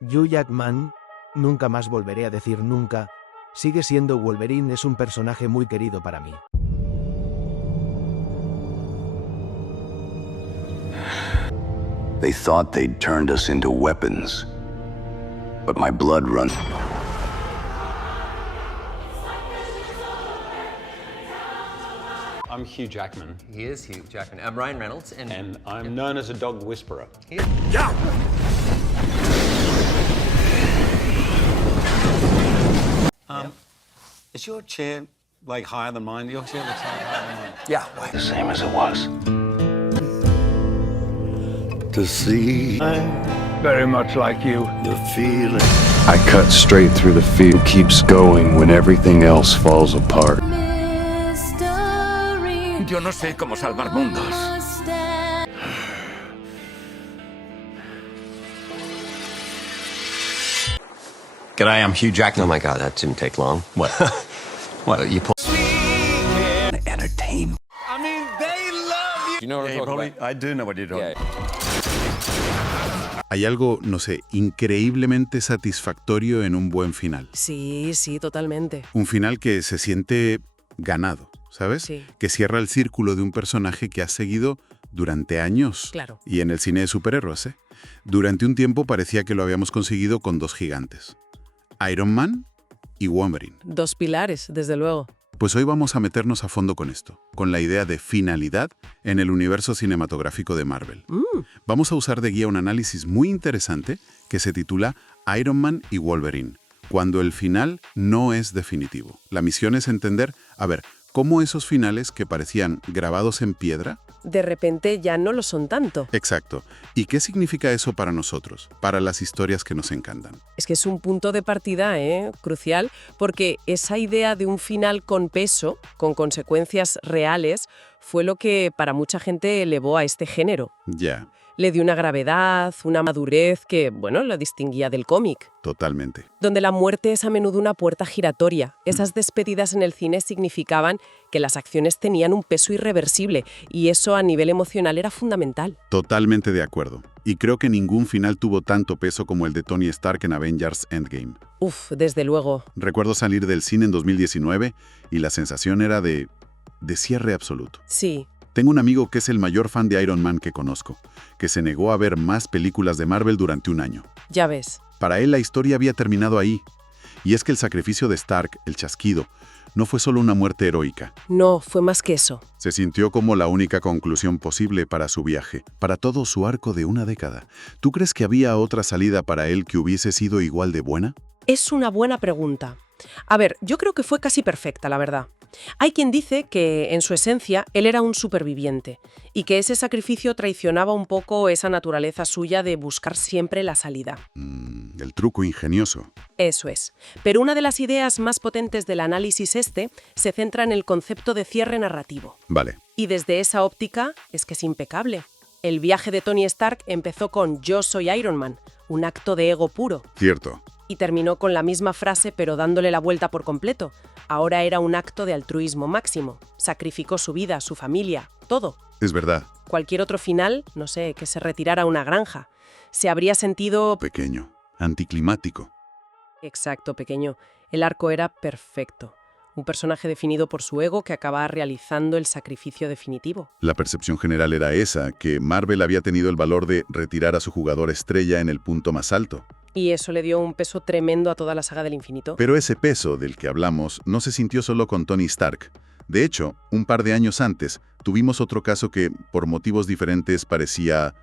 Hugh Jackman, nunca más volveré a decir nunca, sigue siendo Wolverine, es un personaje muy querido para mí. They thought they'd turned us into weapons. But my blood runs. I'm Hugh Jackman, He is Hugh Jackman. I'm Ryan Reynolds, and I'm known as a dog whisperer. Is your chair, like, higher than mine? Your chair looks like higher than mine. Yeah, the same as it was. To see Very much like you. the feeling. I cut straight through the field, keeps going when everything else falls apart. Yo no sé cómo salvar mundos. G'day, I'm Hugh Jackman. Oh my God, that didn't take long. What? What, you pull? Entertain. I mean, they love you. You know what I'm talking about? I do know what you're talking Yeah. Hay algo, no sé, increíblemente satisfactorio en un buen final. Sí, sí, totalmente. Un final que se siente ganado, ¿sabes? Sí. Que cierra el círculo de un personaje que has seguido durante años. Claro. Y en el cine de superhéroes, ¿eh? Durante un tiempo parecía que lo habíamos conseguido con dos gigantes. Iron Man y Wolverine. Dos pilares, desde luego. Pues hoy vamos a meternos a fondo con esto, con la idea de finalidad en el universo cinematográfico de Marvel. Vamos a usar de guía un análisis muy interesante que se titula Iron Man y Wolverine, cuando el final no es definitivo. La misión es entender, cómo esos finales que parecían grabados en piedra. De repente ya no lo son tanto. Exacto. ¿Y qué significa eso para nosotros, para las historias que nos encantan? Es que es un punto de partida, crucial, porque esa idea de un final con peso, con consecuencias reales, fue lo que para mucha gente elevó a este género. Ya, Le dio una gravedad, una madurez que, bueno, la distinguía del cómic. totalmente. Donde la muerte es a menudo una puerta giratoria. Esas despedidas en el cine significaban que las acciones tenían un peso irreversible y eso a nivel emocional era fundamental. Totalmente de acuerdo. Y creo que ningún final tuvo tanto peso como el de Tony Stark en Avengers Endgame. Uf, desde luego. Recuerdo salir del cine en 2019 y la sensación era de cierre absoluto. Sí, Tengo un amigo que es el mayor fan de Iron Man que conozco, que se negó a ver más películas de Marvel durante un año. ya ves. Para él la historia había terminado ahí. Y es que el sacrificio de Stark, el chasquido, no fue solo una muerte heroica. No, fue más que eso. Se sintió como la única conclusión posible para su viaje, para todo su arco de una década. ¿Tú crees que había otra salida para él que hubiese sido igual de buena? Es una buena pregunta. A ver, yo creo que fue casi perfecta, la verdad. Hay quien dice que, en su esencia, él era un superviviente y que ese sacrificio traicionaba un poco esa naturaleza suya de buscar siempre la salida. El truco ingenioso. Eso es. Pero una de las ideas más potentes del análisis se centra en el concepto de cierre narrativo. Vale. Y desde esa óptica es que es impecable. El viaje de Tony Stark empezó con "Yo soy Iron Man", un acto de ego puro. Cierto. Y terminó con la misma frase pero dándole la vuelta por completo. Ahora era un acto de altruismo máximo. Sacrificó su vida, su familia, todo. Es verdad. Cualquier otro final, no sé, que se retirara a una granja, se habría sentido... Pequeño. Anticlimático. Exacto, pequeño. El arco era perfecto. Un personaje definido por su ego que acababa realizando el sacrificio definitivo. La percepción general era esa, que Marvel había tenido el valor de retirar a su jugador estrella en el punto más alto. Y eso le dio un peso tremendo a toda la saga del infinito. Pero ese peso del que hablamos no se sintió solo con Tony Stark. De hecho, un par de años antes, tuvimos otro caso que, por motivos diferentes, parecía,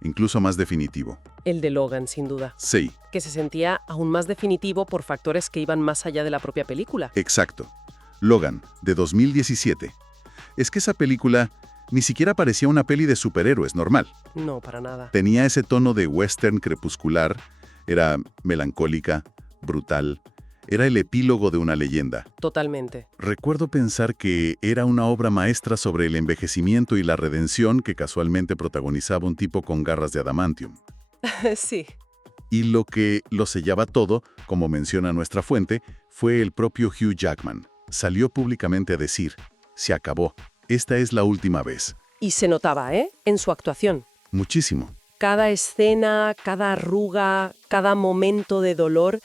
incluso más definitivo. El de Logan, sin duda. Sí, Que se sentía aún más definitivo por factores que iban más allá de la propia película. exacto. Logan, de 2017. Es que esa película ni siquiera parecía una peli de superhéroes normal. No, para nada. Tenía ese tono de western crepuscular, era melancólica, brutal, era el epílogo de una leyenda. Totalmente. Recuerdo pensar que era una obra maestra sobre el envejecimiento y la redención que casualmente protagonizaba un tipo con garras de adamantium. Sí. Y lo que lo sellaba todo, como menciona nuestra fuente, fue el propio Hugh Jackman. Salió públicamente a decir, se acabó, esta es la última vez. Y se notaba, en su actuación. Muchísimo. cada escena, cada arruga, cada momento de dolor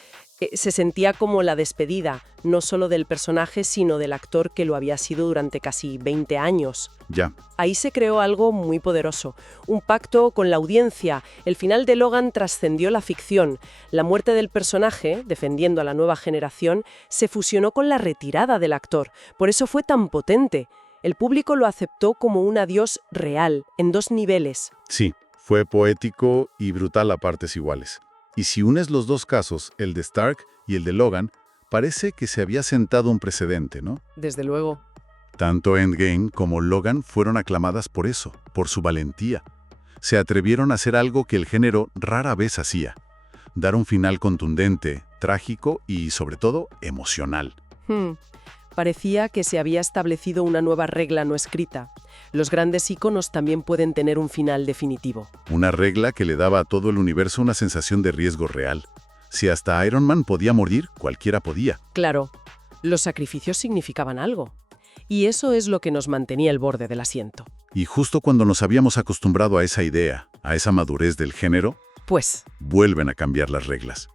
se sentía como la despedida, no solo del personaje, sino del actor que lo había sido durante casi 20 años. Ya. Ahí se creó algo muy poderoso, un pacto con la audiencia. El final de Logan trascendió la ficción. La muerte del personaje, defendiendo a la nueva generación, se fusionó con la retirada del actor. Por eso fue tan potente. El público lo aceptó como un adiós real, en 2 niveles. Sí, fue poético y brutal a partes iguales. Y si unes los 2 casos, el de Stark y el de Logan, parece que se había sentado un precedente, ¿no? Desde luego. Tanto Endgame como Logan fueron aclamadas por eso, por su valentía. Se atrevieron a hacer algo que el género rara vez hacía. Dar un final contundente, trágico y, sobre todo, emocional. Parecía que se había establecido una nueva regla no escrita. Los grandes íconos también pueden tener un final definitivo. Una regla que le daba a todo el universo una sensación de riesgo real. Si hasta Iron Man podía morir, cualquiera podía. Claro, los sacrificios significaban algo. Y eso es lo que nos mantenía al borde del asiento. Y justo cuando nos habíamos acostumbrado a esa idea, a esa madurez del género, pues, vuelven a cambiar las reglas.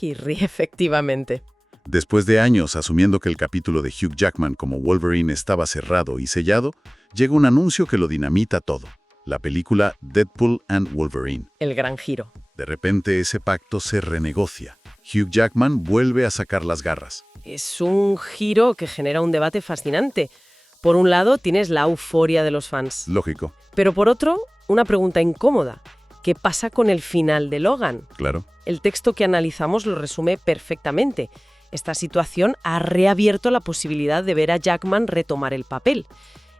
Y efectivamente. Después de años asumiendo que el capítulo de Hugh Jackman como Wolverine estaba cerrado y sellado, llega un anuncio que lo dinamita todo. La película Deadpool and Wolverine. El gran giro. De repente ese pacto se renegocia. Hugh Jackman vuelve a sacar las garras. Es un giro que genera un debate fascinante. Por un lado, tienes la euforia de los fans. Lógico. Pero por otro, una pregunta incómoda. ¿Qué pasa con el final de Logan? Claro. El texto que analizamos lo resume perfectamente. Esta situación ha reabierto la posibilidad de ver a Jackman retomar el papel.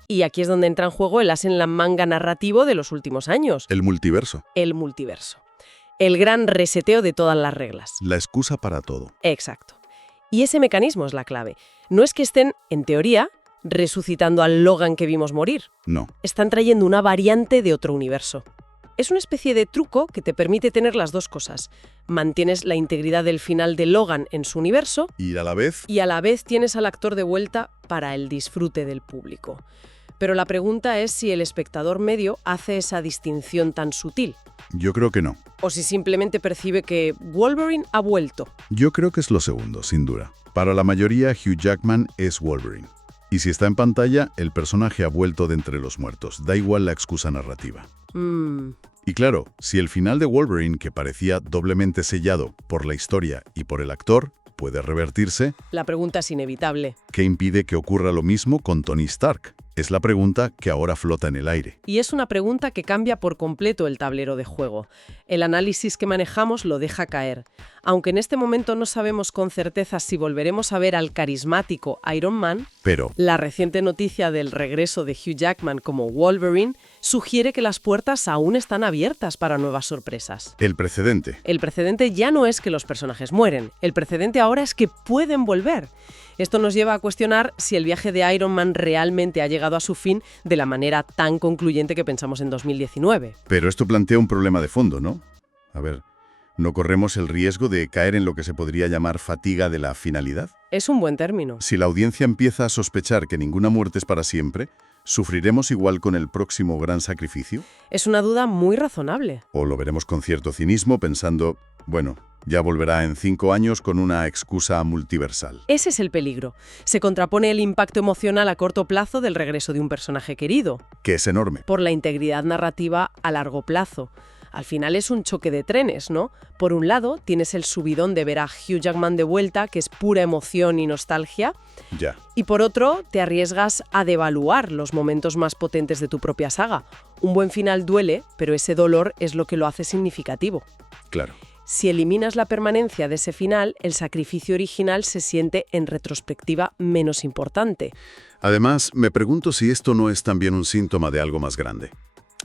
Y aquí es donde entra en juego el as en la manga narrativo de los últimos años. El multiverso. El multiverso. El gran reseteo de todas las reglas. La excusa para todo. Exacto. Y ese mecanismo es la clave. No es que estén, en teoría, resucitando al Logan que vimos morir. No. Están trayendo una variante de otro universo. Es una especie de truco que te permite tener las 2 cosas. Mantienes la integridad del final de Logan en su universo Y a la vez tienes al actor de vuelta para el disfrute del público. Pero la pregunta es si el espectador medio hace esa distinción tan sutil. Yo creo que no. O si simplemente percibe que Wolverine ha vuelto. Yo creo que es lo segundo, sin duda. Para la mayoría, Hugh Jackman es Wolverine. Y si está en pantalla, el personaje ha vuelto de entre los muertos. Da igual la excusa narrativa. Y claro, si el final de Wolverine, que parecía doblemente sellado por la historia y por el actor, puede revertirse, La pregunta es inevitable. ¿qué impide que ocurra lo mismo con Tony Stark? Es la pregunta que ahora flota en el aire. Y es una pregunta que cambia por completo el tablero de juego. El análisis que manejamos lo deja caer. Aunque en este momento no sabemos con certeza si volveremos a ver al carismático Iron Man, Pero la reciente noticia del regreso de Hugh Jackman como Wolverine sugiere que las puertas aún están abiertas para nuevas sorpresas. el precedente. El precedente ya no es que los personajes mueren, el precedente ahora es que pueden volver. Esto nos lleva a cuestionar si el viaje de Iron Man realmente ha llegado a su fin de la manera tan concluyente que pensamos en 2019. Pero esto plantea un problema de fondo, ¿no? A ver, ¿no corremos el riesgo de caer en lo que se podría llamar fatiga de la finalidad? Es un buen término. Si la audiencia empieza a sospechar que ninguna muerte es para siempre, ¿sufriremos igual con el próximo gran sacrificio? Es una duda muy razonable. ¿O lo veremos con cierto cinismo pensando, bueno, ya volverá en 5 años con una excusa multiversal? Ese es el peligro. Se contrapone el impacto emocional a corto plazo del regreso de un personaje querido, Que es enorme. por la integridad narrativa a largo plazo. Al final es un choque de trenes, ¿no? Por un lado, tienes el subidón de ver a Hugh Jackman de vuelta, que es pura emoción y nostalgia, Ya, y por otro, te arriesgas a devaluar los momentos más potentes de tu propia saga. Un buen final duele, pero ese dolor es lo que lo hace significativo. claro. Si eliminas la permanencia de ese final, el sacrificio original se siente en retrospectiva menos importante. Además, me pregunto si esto no es también un síntoma de algo más grande.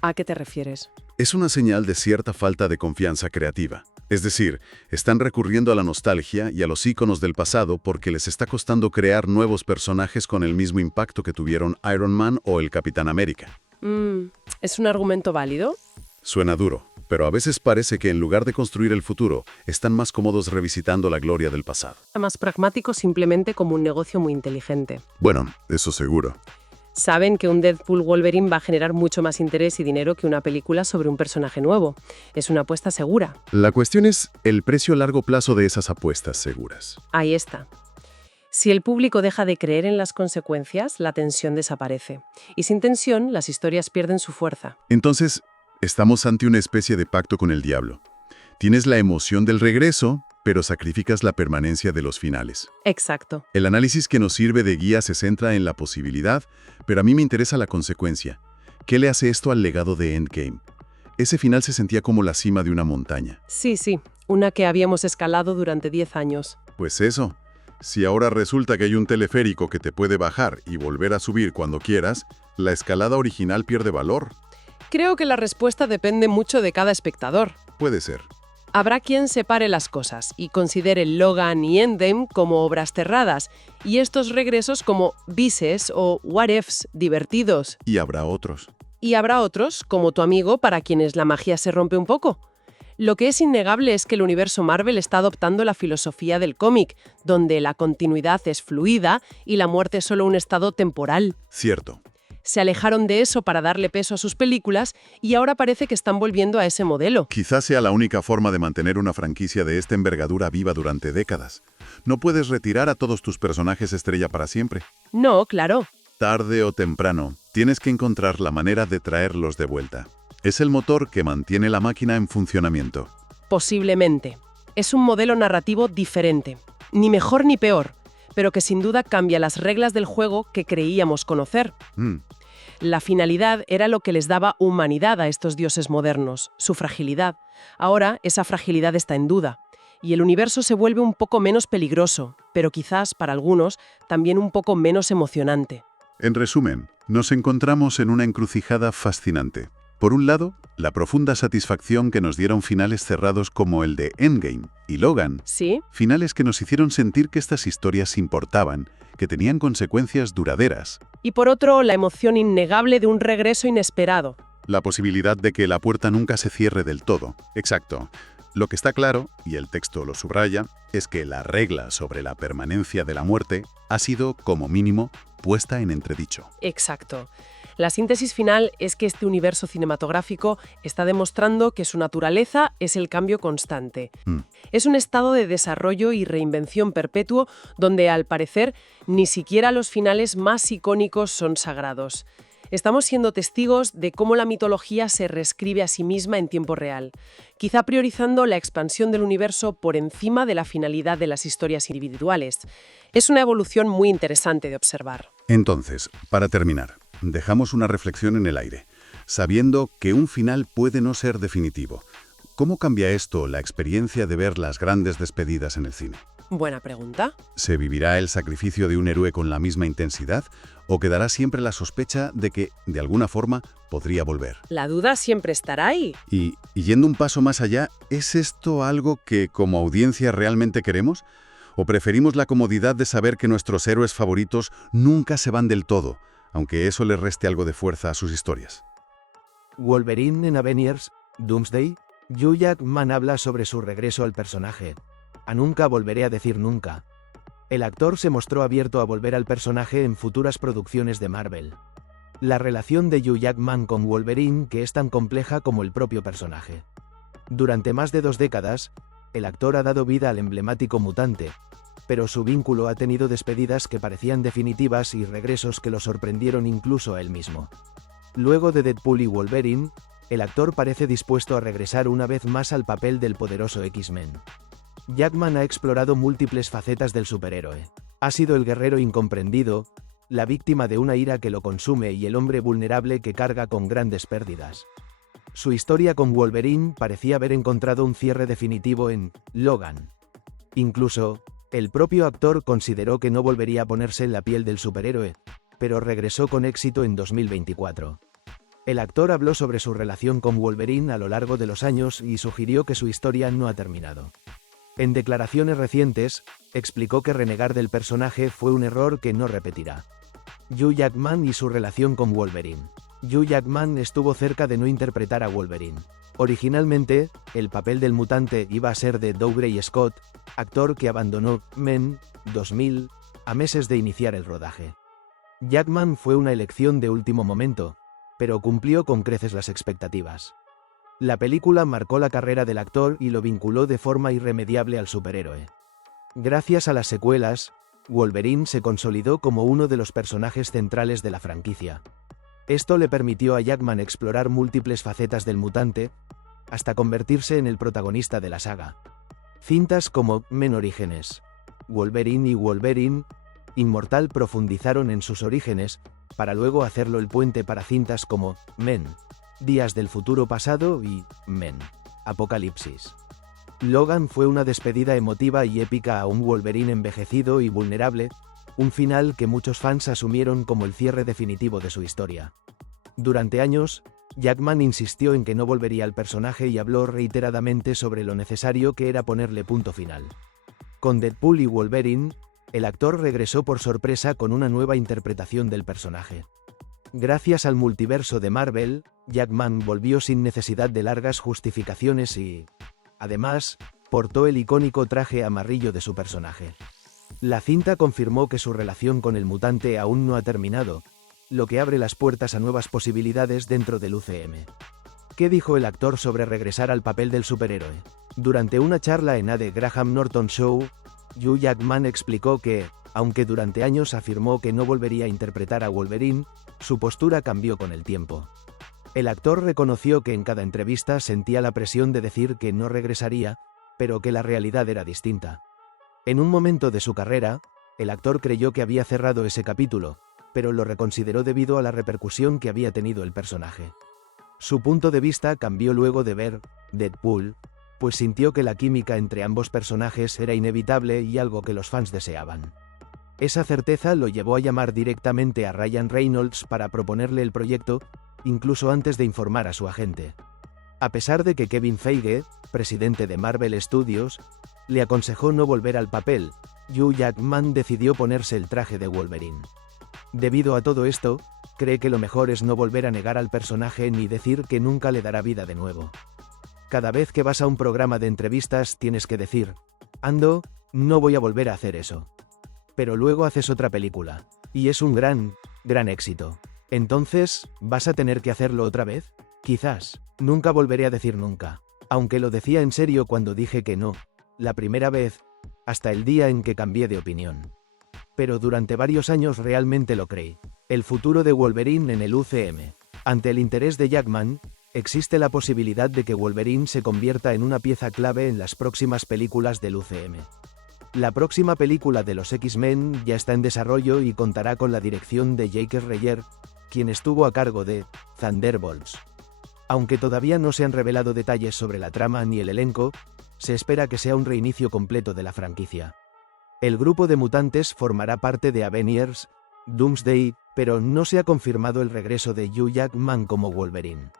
¿A qué te refieres? Es una señal de cierta falta de confianza creativa. Es decir, están recurriendo a la nostalgia y a los íconos del pasado porque les está costando crear nuevos personajes con el mismo impacto que tuvieron Iron Man o el Capitán América. ¿Es un argumento válido? Suena duro, pero a veces parece que en lugar de construir el futuro, están más cómodos revisitando la gloria del pasado. Más pragmático simplemente como un negocio muy inteligente. Bueno, eso seguro. Saben que un Deadpool Wolverine va a generar mucho más interés y dinero que una película sobre un personaje nuevo. Es una apuesta segura. La cuestión es el precio a largo plazo de esas apuestas seguras. Ahí está. Si el público deja de creer en las consecuencias, la tensión desaparece. Y sin tensión, las historias pierden su fuerza. Entonces, estamos ante una especie de pacto con el diablo. Tienes la emoción del regreso, pero sacrificas la permanencia de los finales. Exacto. El análisis que nos sirve de guía se centra en la posibilidad, pero a mí me interesa la consecuencia. ¿Qué le hace esto al legado de Endgame? Ese final se sentía como la cima de una montaña. Sí, una que habíamos escalado durante 10 años. Pues eso. Si ahora resulta que hay un teleférico que te puede bajar y volver a subir cuando quieras, la escalada original pierde valor. Creo que la respuesta depende mucho de cada espectador. Puede ser. Habrá quien separe las cosas y considere Logan y Endgame como obras cerradas y estos regresos como bises o what ifs divertidos. Y habrá otros. Y habrá otros, como tu amigo, para quienes la magia se rompe un poco. Lo que es innegable es que el universo Marvel está adoptando la filosofía del cómic, donde la continuidad es fluida y la muerte es solo un estado temporal. Cierto. Se alejaron de eso para darle peso a sus películas y ahora parece que están volviendo a ese modelo. Quizás sea la única forma de mantener una franquicia de esta envergadura viva durante décadas. No puedes retirar a todos tus personajes estrella para siempre. No, claro. Tarde o temprano, tienes que encontrar la manera de traerlos de vuelta. Es el motor que mantiene la máquina en funcionamiento. Posiblemente. Es un modelo narrativo diferente. Ni mejor ni peor, pero que sin duda cambia las reglas del juego que creíamos conocer. La finalidad era lo que les daba humanidad a estos dioses modernos, su fragilidad. Ahora esa fragilidad está en duda, y el universo se vuelve un poco menos peligroso, pero quizás, para algunos, también un poco menos emocionante. En resumen, nos encontramos en una encrucijada fascinante. Por un lado, la profunda satisfacción que nos dieron finales cerrados como el de Endgame y Logan. ¿Sí? Finales que nos hicieron sentir que estas historias importaban, que tenían consecuencias duraderas. Y por otro, la emoción innegable de un regreso inesperado. La posibilidad de que la puerta nunca se cierre del todo. Exacto. Lo que está claro, y el texto lo subraya, es que la regla sobre la permanencia de la muerte ha sido, como mínimo, puesta en entredicho. Exacto. La síntesis final es que este universo cinematográfico está demostrando que su naturaleza es el cambio constante. Es un estado de desarrollo y reinvención perpetuo donde, al parecer, ni siquiera los finales más icónicos son sagrados. Estamos siendo testigos de cómo la mitología se reescribe a sí misma en tiempo real, quizá priorizando la expansión del universo por encima de la finalidad de las historias individuales. Es una evolución muy interesante de observar. Entonces, para terminar, dejamos una reflexión en el aire, sabiendo que un final puede no ser definitivo. ¿Cómo cambia esto la experiencia de ver las grandes despedidas en el cine? Buena pregunta. ¿Se vivirá el sacrificio de un héroe con la misma intensidad o quedará siempre la sospecha de que, de alguna forma, podría volver? La duda siempre estará ahí. Y yendo un paso más allá, ¿es esto algo que como audiencia realmente queremos? ¿O preferimos la comodidad de saber que nuestros héroes favoritos nunca se van del todo, aunque eso le reste algo de fuerza a sus historias? Wolverine en Avengers, Doomsday, Hugh Jackman habla sobre su regreso al personaje. A nunca volveré a decir nunca. El actor se mostró abierto a volver al personaje en futuras producciones de Marvel. La relación de Hugh Jackman con Wolverine que es tan compleja como el propio personaje. Durante más de 2 décadas, el actor ha dado vida al emblemático mutante, pero su vínculo ha tenido despedidas que parecían definitivas y regresos que lo sorprendieron incluso a él mismo. Luego de Deadpool y Wolverine, el actor parece dispuesto a regresar una vez más al papel del poderoso X-Men. Jackman ha explorado múltiples facetas del superhéroe. Ha sido el guerrero incomprendido, la víctima de una ira que lo consume y el hombre vulnerable que carga con grandes pérdidas. Su historia con Wolverine parecía haber encontrado un cierre definitivo en Logan. Incluso, el propio actor consideró que no volvería a ponerse en la piel del superhéroe, pero regresó con éxito en 2024. El actor habló sobre su relación con Wolverine a lo largo de los años y sugirió que su historia no ha terminado. En declaraciones recientes, explicó que renegar del personaje fue un error que no repetirá. Hugh Jackman y su relación con Wolverine. Hugh Jackman estuvo cerca de no interpretar a Wolverine. Originalmente, el papel del mutante iba a ser de Dougray Scott, actor que abandonó Men 2000 a meses de iniciar el rodaje. Jackman fue una elección de último momento, pero cumplió con creces las expectativas. La película marcó la carrera del actor y lo vinculó de forma irremediable al superhéroe. Gracias a las secuelas, Wolverine se consolidó como uno de los personajes centrales de la franquicia. Esto le permitió a Jackman explorar múltiples facetas del mutante, hasta convertirse en el protagonista de la saga. Cintas como Men Orígenes, Wolverine y Wolverine Inmortal profundizaron en sus orígenes, para luego hacerlo el puente para cintas como Men, Días del Futuro Pasado y Men, Apocalipsis. Logan fue una despedida emotiva y épica a un Wolverine envejecido y vulnerable, un final que muchos fans asumieron como el cierre definitivo de su historia. Durante años, Jackman insistió en que no volvería al personaje y habló reiteradamente sobre lo necesario que era ponerle punto final. Con Deadpool y Wolverine, el actor regresó por sorpresa con una nueva interpretación del personaje. Gracias al multiverso de Marvel, Jackman volvió sin necesidad de largas justificaciones y, además, portó el icónico traje amarillo de su personaje. La cinta confirmó que su relación con el mutante aún no ha terminado, lo que abre las puertas a nuevas posibilidades dentro del UCM. ¿Qué dijo el actor sobre regresar al papel del superhéroe? Durante una charla en The Graham Norton Show, Hugh Jackman explicó que, aunque durante años afirmó que no volvería a interpretar a Wolverine, su postura cambió con el tiempo. El actor reconoció que en cada entrevista sentía la presión de decir que no regresaría, pero que la realidad era distinta. En un momento de su carrera, el actor creyó que había cerrado ese capítulo, pero lo reconsideró debido a la repercusión que había tenido el personaje. Su punto de vista cambió luego de ver Deadpool, pues sintió que la química entre ambos personajes era inevitable y algo que los fans deseaban. Esa certeza lo llevó a llamar directamente a Ryan Reynolds para proponerle el proyecto, incluso antes de informar a su agente. A pesar de que Kevin Feige, presidente de Marvel Studios, le aconsejó no volver al papel, Hugh Jackman decidió ponerse el traje de Wolverine. Debido a todo esto, cree que lo mejor es no volver a negar al personaje ni decir que nunca le dará vida de nuevo. Cada vez que vas a un programa de entrevistas tienes que decir, no voy a volver a hacer eso. Pero luego haces otra película, y es un gran éxito. Entonces, ¿vas a tener que hacerlo otra vez? Quizás. Nunca volveré a decir nunca. Aunque lo decía en serio cuando dije que no, la primera vez, hasta el día en que cambié de opinión. Pero durante varios años realmente lo creí. El futuro de Wolverine en el UCM. Ante el interés de Jackman, existe la posibilidad de que Wolverine se convierta en una pieza clave en las próximas películas del UCM. La próxima película de los X-Men ya está en desarrollo y contará con la dirección de Jake Schreier, quien estuvo a cargo de Thunderbolts. Aunque todavía no se han revelado detalles sobre la trama ni el elenco, se espera que sea un reinicio completo de la franquicia. El grupo de mutantes formará parte de Avengers, Doomsday, pero no se ha confirmado el regreso de Hugh Jackman como Wolverine.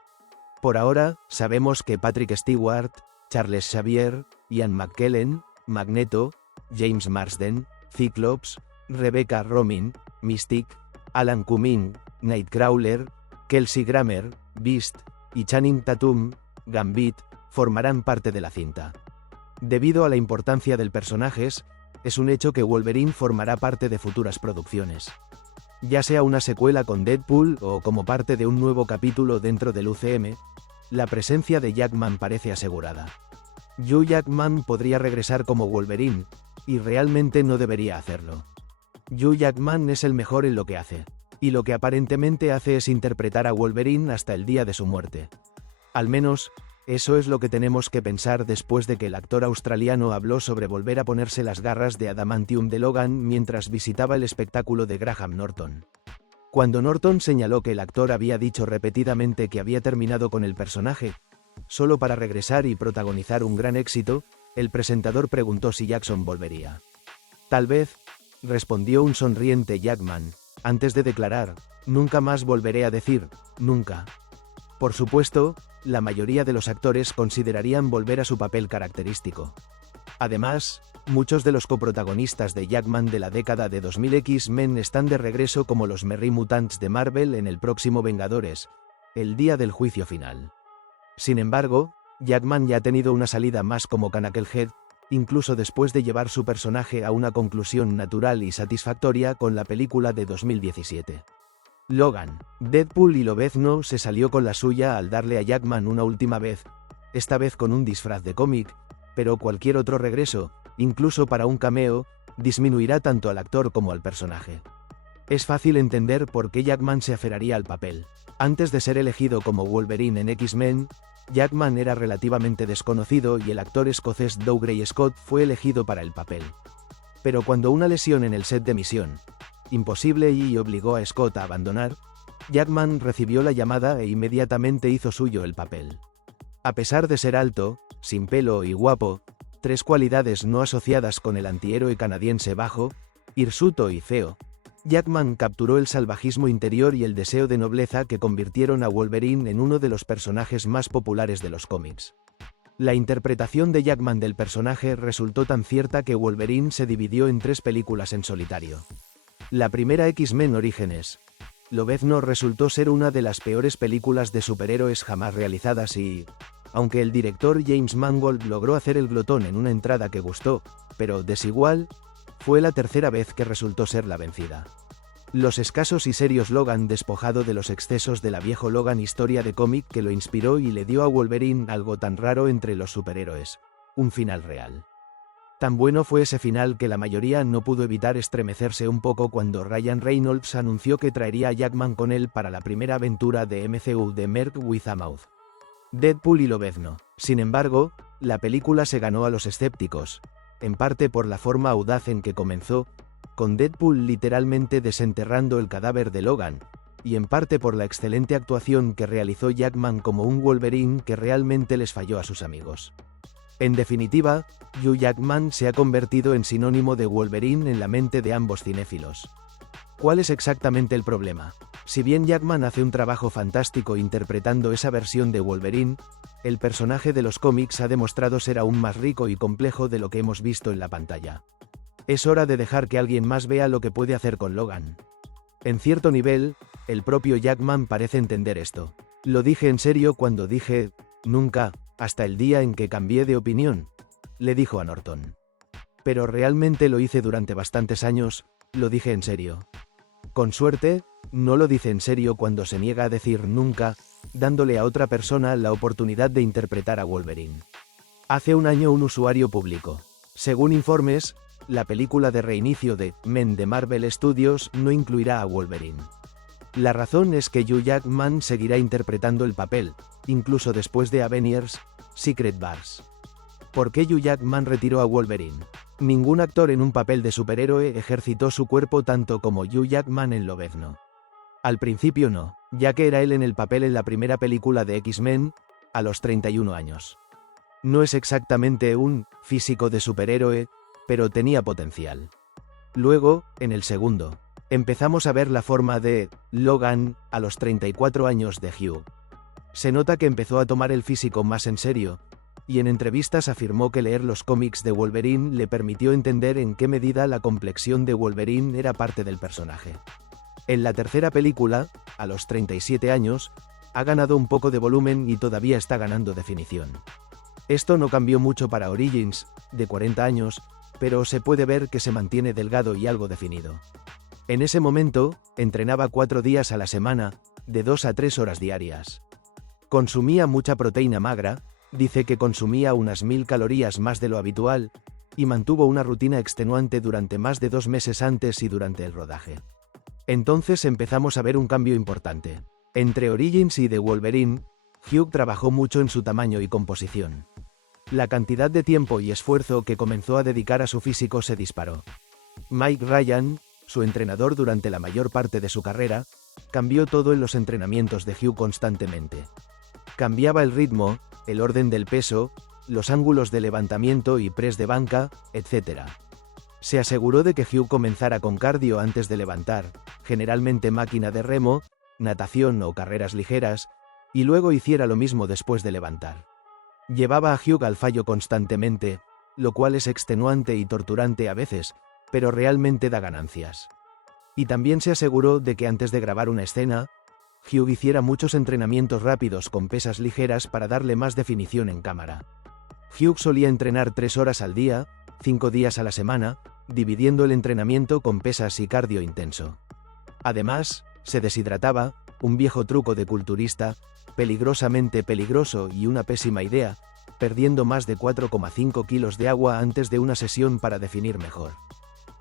Por ahora, sabemos que Patrick Stewart, Charles Xavier, Ian McKellen, Magneto, James Marsden, Cyclops, Rebecca Romijn, Mystique, Alan Cumming, Nightcrawler, Kelsey Grammer, Beast y Channing Tatum, Gambit, formarán parte de la cinta. Debido a la importancia del personaje, es un hecho que Wolverine formará parte de futuras producciones. Ya sea una secuela con Deadpool o como parte de un nuevo capítulo dentro del UCM, la presencia de Jackman parece asegurada. Hugh Jackman podría regresar como Wolverine, y realmente no debería hacerlo. Hugh Jackman es el mejor en lo que hace, y lo que aparentemente hace es interpretar a Wolverine hasta el día de su muerte. Al menos, eso es lo que tenemos que pensar después de que el actor australiano habló sobre volver a ponerse las garras de adamantium de Logan mientras visitaba el espectáculo de Graham Norton. Cuando Norton señaló que el actor había dicho repetidamente que había terminado con el personaje, solo para regresar y protagonizar un gran éxito, el presentador preguntó si Jackson volvería. Tal vez, respondió un sonriente Jackman, antes de declarar, nunca más volveré a decir, nunca. Por supuesto, la mayoría de los actores considerarían volver a su papel característico. Además, muchos de los coprotagonistas de Jackman de la década de 2000 X-Men están de regreso como los Merry Mutants de Marvel en el próximo Vengadores, el día del juicio final. Sin embargo, Jackman ya ha tenido una salida más como Cannibal Head, incluso después de llevar su personaje a una conclusión natural y satisfactoria con la película de 2017. Logan. Deadpool y Lobezno se salió con la suya al darle a Jackman una última vez, esta vez con un disfraz de cómic, pero cualquier otro regreso, incluso para un cameo, disminuirá tanto al actor como al personaje. Es fácil entender por qué Jackman se aferraría al papel. Antes de ser elegido como Wolverine en X-Men, Jackman era relativamente desconocido y el actor escocés Doug Gray Scott fue elegido para el papel. Pero cuando una lesión en el set de Misión Imposible y obligó a Scott a abandonar, Jackman recibió la llamada e inmediatamente hizo suyo el papel. A pesar de ser alto, sin pelo y guapo, tres cualidades no asociadas con el antihéroe canadiense bajo, hirsuto y feo, Jackman capturó el salvajismo interior y el deseo de nobleza que convirtieron a Wolverine en uno de los personajes más populares de los cómics. La interpretación de Jackman del personaje resultó tan cierta que Wolverine se dividió en 3 películas en solitario. La primera, X-Men Orígenes. Lobezno resultó ser una de las peores películas de superhéroes jamás realizadas y, aunque el director James Mangold logró hacer el glotón en una entrada que gustó, pero desigual, fue la tercera vez que resultó ser la vencida. Los escasos y serios Logan, despojado de los excesos de la viejo Logan historia de cómic que lo inspiró y le dio a Wolverine algo tan raro entre los superhéroes, un final real. Tan bueno fue ese final que la mayoría no pudo evitar estremecerse un poco cuando Ryan Reynolds anunció que traería a Jackman con él para la primera aventura de MCU de Merc with a Mouth. Deadpool y Lobezno. Sin embargo, la película se ganó a los escépticos, en parte por la forma audaz en que comenzó, con Deadpool literalmente desenterrando el cadáver de Logan, y en parte por la excelente actuación que realizó Jackman como un Wolverine que realmente les falló a sus amigos. En definitiva, Hugh Jackman se ha convertido en sinónimo de Wolverine en la mente de ambos cinéfilos. ¿Cuál es exactamente el problema? Si bien Jackman hace un trabajo fantástico interpretando esa versión de Wolverine, el personaje de los cómics ha demostrado ser aún más rico y complejo de lo que hemos visto en la pantalla. Es hora de dejar que alguien más vea lo que puede hacer con Logan. En cierto nivel, el propio Jackman parece entender esto. Lo dije en serio cuando dije, nunca, hasta el día en que cambié de opinión, le dijo a Norton. Pero realmente lo hice durante bastantes años, lo dije en serio. Con suerte, no lo dice en serio cuando se niega a decir nunca, dándole a otra persona la oportunidad de interpretar a Wolverine. Hace un año un usuario publicó. Según informes, la película de reinicio de Men de Marvel Studios no incluirá a Wolverine. La razón es que Hugh Jackman seguirá interpretando el papel, incluso después de Avengers, Secret Wars. ¿Por qué Hugh Jackman retiró a Wolverine? Ningún actor en un papel de superhéroe ejercitó su cuerpo tanto como Hugh Jackman en Lobezno. Al principio no, ya que era él en el papel en la primera película de X-Men, a los 31 años. No es exactamente un físico de superhéroe, pero tenía potencial. Luego, en el segundo, empezamos a ver la forma de Logan a los 34 años de Hugh. Se nota que empezó a tomar el físico más en serio, y en entrevistas afirmó que leer los cómics de Wolverine le permitió entender en qué medida la complexión de Wolverine era parte del personaje. En la tercera película, a los 37 años, ha ganado un poco de volumen y todavía está ganando definición. Esto no cambió mucho para Origins, de 40 años, pero se puede ver que se mantiene delgado y algo definido. En ese momento, entrenaba 4 días a la semana, de 2 a 3 horas diarias. Consumía mucha proteína magra, dice que consumía unas 1000 calorías más de lo habitual, y mantuvo una rutina extenuante durante más de 2 meses antes y durante el rodaje. Entonces empezamos a ver un cambio importante. Entre Origins y The Wolverine, Hugh trabajó mucho en su tamaño y composición. La cantidad de tiempo y esfuerzo que comenzó a dedicar a su físico se disparó. Mike Ryan, su entrenador durante la mayor parte de su carrera, cambió todo en los entrenamientos de Hugh constantemente. Cambiaba el ritmo, el orden del peso, los ángulos de levantamiento y press de banca, etc. Se aseguró de que Hugh comenzara con cardio antes de levantar, generalmente máquina de remo, natación o carreras ligeras, y luego hiciera lo mismo después de levantar. Llevaba a Hugh al fallo constantemente, lo cual es extenuante y torturante a veces, pero realmente da ganancias. Y también se aseguró de que antes de grabar una escena, Hugh hiciera muchos entrenamientos rápidos con pesas ligeras para darle más definición en cámara. Hugh solía entrenar 3 horas al día, 5 días a la semana, dividiendo el entrenamiento con pesas y cardio intenso. Además, se deshidrataba, un viejo truco de culturista, peligrosamente peligroso y una pésima idea, perdiendo más de 4,5 kilos de agua antes de una sesión para definir mejor.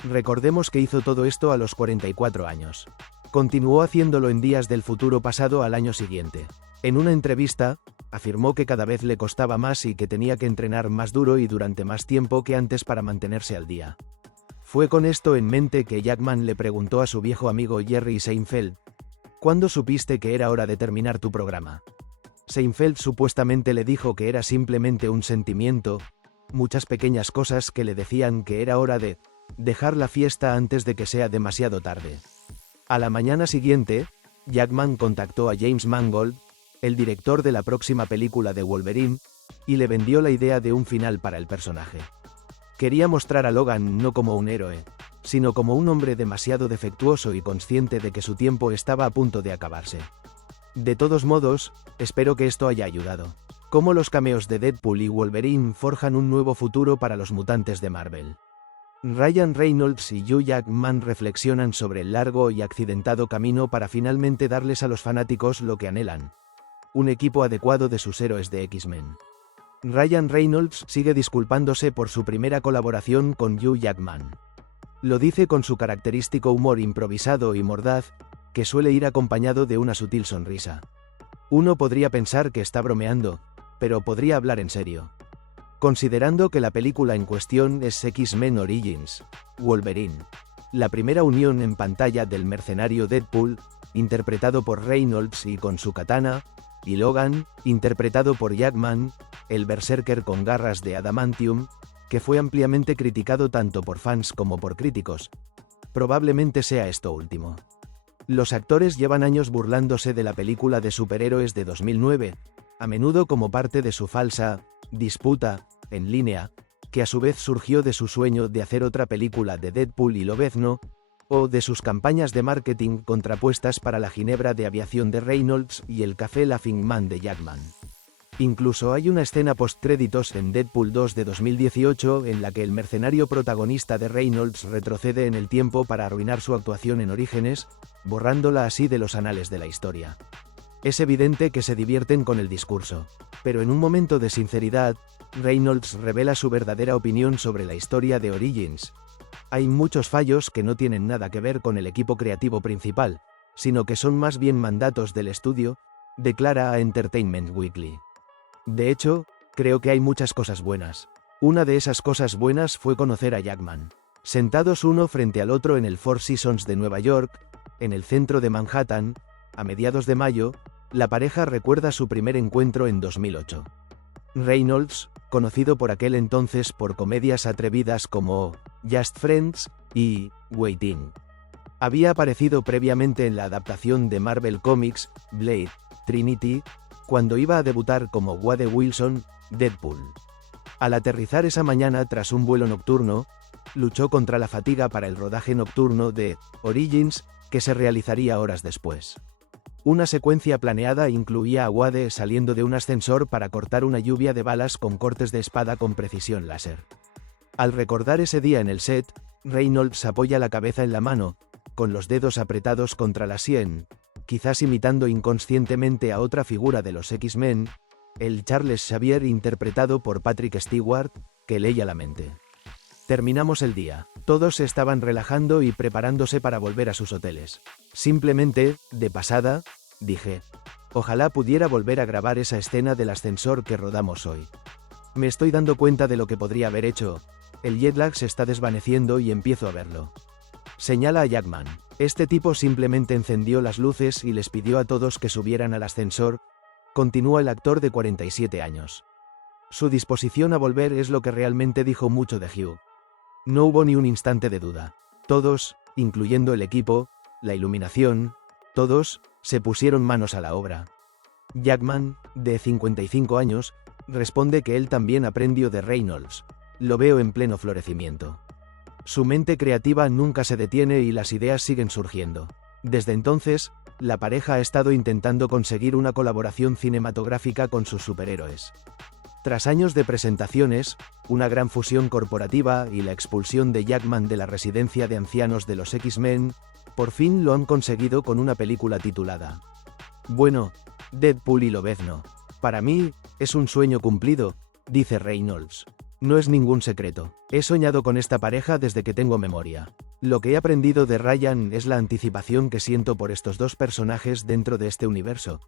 Recordemos que hizo todo esto a los 44 años. Continuó haciéndolo en días del futuro pasado al año siguiente. En una entrevista, afirmó que cada vez le costaba más y que tenía que entrenar más duro y durante más tiempo que antes para mantenerse al día. Fue con esto en mente que Jackman le preguntó a su viejo amigo Jerry Seinfeld: ¿cuándo supiste que era hora de terminar tu programa? Seinfeld supuestamente le dijo que era simplemente un sentimiento, muchas pequeñas cosas que le decían que era hora de dejar la fiesta antes de que sea demasiado tarde. A la mañana siguiente, Jackman contactó a James Mangold, el director de la próxima película de Wolverine, y le vendió la idea de un final para el personaje. Quería mostrar a Logan no como un héroe, sino como un hombre demasiado defectuoso y consciente de que su tiempo estaba a punto de acabarse. De todos modos, espero que esto haya ayudado. Cómo los cameos de Deadpool y Wolverine forjan un nuevo futuro para los mutantes de Marvel. Ryan Reynolds y Hugh Jackman reflexionan sobre el largo y accidentado camino para finalmente darles a los fanáticos lo que anhelan: un equipo adecuado de sus héroes de X-Men. Ryan Reynolds sigue disculpándose por su primera colaboración con Hugh Jackman. Lo dice con su característico humor improvisado y mordaz, que suele ir acompañado de una sutil sonrisa. Uno podría pensar que está bromeando, pero podría hablar en serio. Considerando que la película en cuestión es X-Men Origins, Wolverine, la primera unión en pantalla del mercenario Deadpool, interpretado por Reynolds y con su katana, y Logan, interpretado por Jackman, el berserker con garras de adamantium, que fue ampliamente criticado tanto por fans como por críticos. Probablemente sea esto último. Los actores llevan años burlándose de la película de superhéroes de 2009, a menudo como parte de su falsa disputa en línea, que a su vez surgió de su sueño de hacer otra película de Deadpool y Lobezno, o de sus campañas de marketing contrapuestas para la ginebra de aviación de Reynolds y el café Laughing Man de Jackman. Incluso hay una escena postcréditos en Deadpool 2 de 2018 en la que el mercenario protagonista de Reynolds retrocede en el tiempo para arruinar su actuación en Orígenes, borrándola así de los anales de la historia. Es evidente que se divierten con el discurso, pero en un momento de sinceridad, Reynolds revela su verdadera opinión sobre la historia de Origins. Hay muchos fallos que no tienen nada que ver con el equipo creativo principal, sino que son más bien mandatos del estudio, declara a Entertainment Weekly. De hecho, creo que hay muchas cosas buenas. Una de esas cosas buenas fue conocer a Jackman. Sentados uno frente al otro en el Four Seasons de Nueva York, en el centro de Manhattan, a mediados de mayo, la pareja recuerda su primer encuentro en 2008. Reynolds, conocido por aquel entonces por comedias atrevidas como Just Friends y Waiting, había aparecido previamente en la adaptación de Marvel Comics, Blade Trinity, cuando iba a debutar como Wade Wilson, Deadpool. Al aterrizar esa mañana tras un vuelo nocturno, luchó contra la fatiga para el rodaje nocturno de Origins, que se realizaría horas después. Una secuencia planeada incluía a Wade saliendo de un ascensor para cortar una lluvia de balas con cortes de espada con precisión láser. Al recordar ese día en el set, Reynolds apoya la cabeza en la mano, con los dedos apretados contra la sien, quizás imitando inconscientemente a otra figura de los X-Men, el Charles Xavier interpretado por Patrick Stewart, que leía la mente. Terminamos el día. Todos se estaban relajando y preparándose para volver a sus hoteles. Simplemente, de pasada, dije: ojalá pudiera volver a grabar esa escena del ascensor que rodamos hoy. Me estoy dando cuenta de lo que podría haber hecho. El jet lag se está desvaneciendo y empiezo a verlo. Señala a Jackman. Este tipo simplemente encendió las luces y les pidió a todos que subieran al ascensor, continúa el actor de 47 años. Su disposición a volver es lo que realmente dijo mucho de Hugh. No hubo ni un instante de duda. Todos, incluyendo el equipo, la iluminación, todos, se pusieron manos a la obra. Jackman, de 55 años, responde que él también aprendió de Reynolds. Lo veo en pleno florecimiento. Su mente creativa nunca se detiene y las ideas siguen surgiendo. Desde entonces, la pareja ha estado intentando conseguir una colaboración cinematográfica con sus superhéroes. Tras años de presentaciones, una gran fusión corporativa y la expulsión de Jackman de la residencia de ancianos de los X-Men, por fin lo han conseguido con una película titulada. Bueno, Deadpool y Lobezno. Para mí, es un sueño cumplido, dice Reynolds. No es ningún secreto. He soñado con esta pareja desde que tengo memoria. Lo que he aprendido de Ryan es la anticipación que siento por estos dos personajes dentro de este universo.